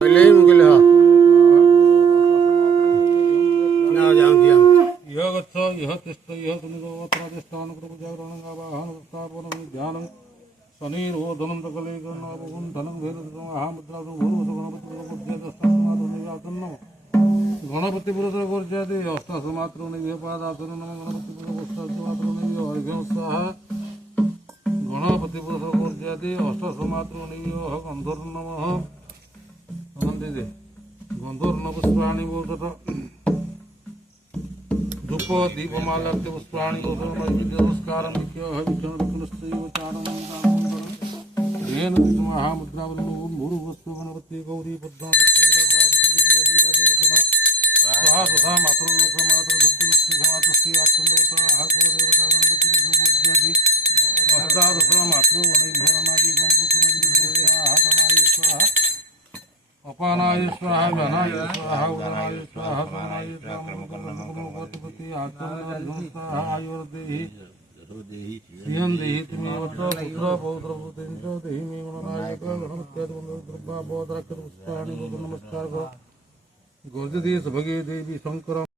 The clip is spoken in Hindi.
पहले ही मुगिल हा ना जाऊं दिया यह गच्छ यह तिष्ठ यह सुनिरोत्रादिष्ठान कृपजागरणंगावाहन स्थापनं ध्यानं शनिरोधनं सकलेकर्णावगुं धनं भेदसमहामुद्रासं भूर्वसुगणपतिपुरगोर्जयदस्तासमातुर्निव्यासन्नमः गणपतिपुरगोर्जयदे हस्तासमातृनिव्यपादासनं गणपतिपुरगोर्जयदे अर्घ्यं स्वाहा गणपतिपुरगोर्जयदे हस्तासमातृनिव्यः गन्धर्नमः नंदिदे गन्धर्नपुष्पाणि भूषत धूप दीपमालत्य पुष्पाणि नमस्कारं येन महामुद्रावरणं भूर्भुवस्सु गणपति गौरी पद्मा स्वाहा स्वधा मातृलोक मातृभक्ति समातुष्टि आत्मदेवता कुलदेवता गणपति विष्णुपूज्यति अष्टादश मातृगणैर्भवनादि स्वाहा अपानाय स्वाहा व्यानाय स्वाहा उदनाय स्वाहा समानाय स्वाहा स्वाहा आयुर्देहि श्रियं देहि त्वमेव च पुत्र पौत्र पुत्रेण च देहि मे गणनायक गणपत्यादि द्रव्या बोधराक्षर पुष्पाणि नमस्कार करो गोर्जदेश भगे देवी शंकर